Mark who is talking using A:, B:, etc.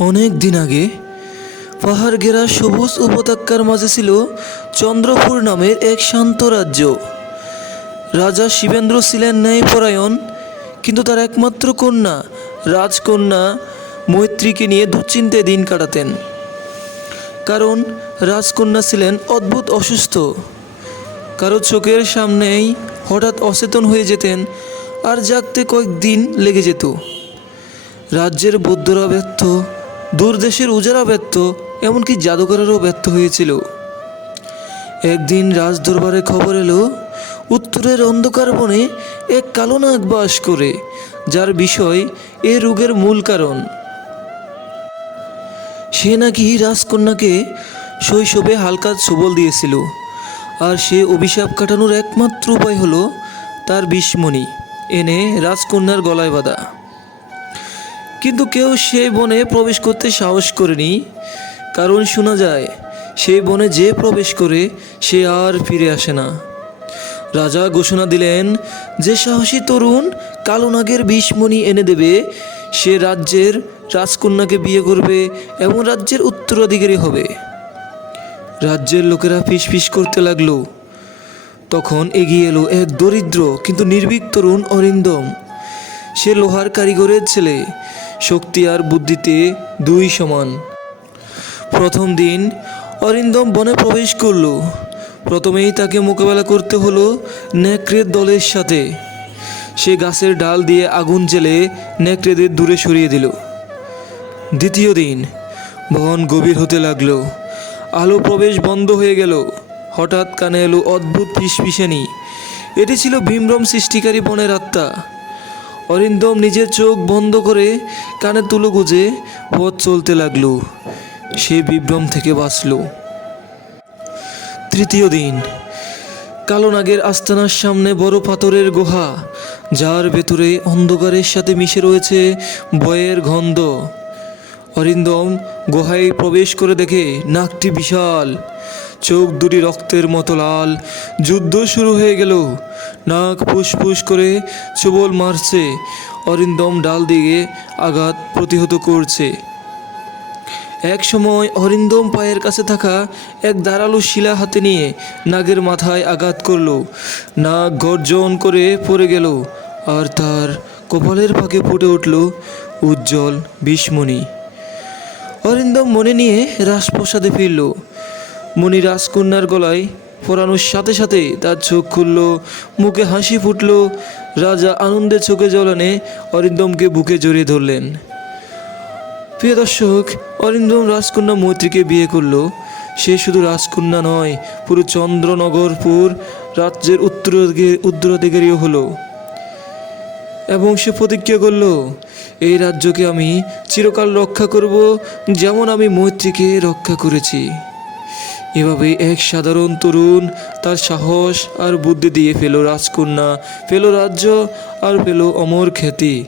A: অনেক দিন আগে পাহাড় ঘেরা সবুজ উপত্যকার মাঝে ছিল চন্দ্রপুর নামের এক শান্ত রাজ্য। রাজা শিবেন্দ্র ছিলেন ন্যায়পরায়ণ, কিন্তু তার একমাত্র কন্যা, রাজকন্যা মৈত্রীকে নিয়ে দুশ্চিন্তায় দিন কাটাতেন। কারণ রাজকন্যা ছিলেন অদ্ভুত অসুস্থ। কারও চোখের সামনেই হঠাৎ অচেতন হয়ে যেতেন আর জাগতে কয়েকদিন লেগে যেত। রাজ্যের বৌদ্ধরা ব্যর্থ দূরদেশের উজারা ব্যর্থ, এমনকি জাদুঘরেরও ব্যর্থ হয়েছিল। একদিন রাজদরবারে খবর এলো, উত্তরের অন্ধকার বনে এক কালো নাগ বাস করে, যার বিষয় এ রোগের মূল কারণ। সে নাকি রাজকন্যাকে শৈশবে হালকা সবল দিয়েছিল, আর সে অভিশাপ কাটানোর একমাত্র উপায় হলো তার বিষমণি, এনে রাজকন্যার গলায় বাঁধা। কিন্তু কেউ সেই বনে প্রবেশ করতে সাহস করেনি। কারণ শোনা যায়, সেই বনে যে প্রবেশ করে, সে আর ফিরে আসে না। রাজা ঘোষণা দিলেন, যে সাহসী তরুণ কালো নাগের বিষমণি এনে দেবে, সে রাজ্যের রাজকন্যাকে বিয়ে করবে এবং রাজ্যের উত্তরাধিকারী হবে। রাজ্যের লোকেরা ফিসফিস করতে লাগল। তখন এগিয়ে এলো এক দরিদ্র কিন্তু নির্ভীক তরুণ অরিন্দম। সে লোহার কারিগরের ছেলে। শক্তি আর বুদ্ধিতে দুই সমান। প্রথম দিন অরিন্দম বনে প্রবেশ করল। প্রথমেই তাকে মোকাবেলা করতে হলো নেকড়ের দলের সাথে। সে গাছের ডাল দিয়ে আগুন জেলে নেকড়েদের দূরে সরিয়ে দিল। দ্বিতীয় দিন বন গভীর হতে লাগল। আলো প্রবেশ বন্ধ হয়ে গেল। হঠাৎ কানে এলো অদ্ভুত ফিসফিসানি এটি ছিল ভীমরম সৃষ্টিকারী বনের আত্মা। অরিন্দম নিজের চোখ বন্ধ করে কানে তুলো গুজে পথ চলতে লাগল। সে বিভ্রম থেকে বাঁচল। তৃতীয় দিন, কালো নাগের আস্তানার সামনে বড় পাথরের গুহা, যার ভেতরে অন্ধকারের সাথে মিশে রয়েছে বয়ের গন্ধ। অরিন্দম গুহায় প্রবেশ করে দেখে নাকটি বিশাল, চোখ দুটি রক্তের মতো লাল। যুদ্ধ শুরু হয়ে গেল। নাক ফুসফুস করে চুবল মারছে। অরিন্দম ডাল দিয়ে আঘাত প্রতিহত করছে। এক সময় অরিন্দম পায়ের কাছে থাকা এক ধারালো শিলা হাতে নিয়ে নাগের মাথায় আঘাত করল। নাগ গর্জন করে পড়ে গেল আর তার কপালের ফাঁকে ফুটে উঠল উজ্জ্বল বিষ্মণি। অরিন্দম মনে নিয়ে রাজপ্রসাদে ফিরল। মণি রাজকন্যার গলায় পরানোর সাথে সাথে তার চোখ খুলল, মুখে হাসি ফুটল। রাজা আনন্দে চোখে জলানে অরিন্দমকে বুকে জড়িয়ে ধরলেন। প্রিয় দর্শক, অরিন্দম রাজকন্যা মৈত্রীকে বিয়ে করল। সে শুধু রাজকন্যা নয়, পুরো চন্দ্রনগরপুর রাজ্যের উত্তরাধিকারী উত্তরাধিকারীও হলো। এবং সে প্রতিজ্ঞা করল, এই রাজ্যকে আমি চিরকাল রক্ষা করব যেমন আমি মৈত্রীকে রক্ষা করেছি। এভাবে এক সাধারণ তরুণ তার সাহস আর বুদ্ধি দিয়ে ফেলো রাজকন্যা, ফেলো রাজ্য আর ফেলো অমর খ্যাতি।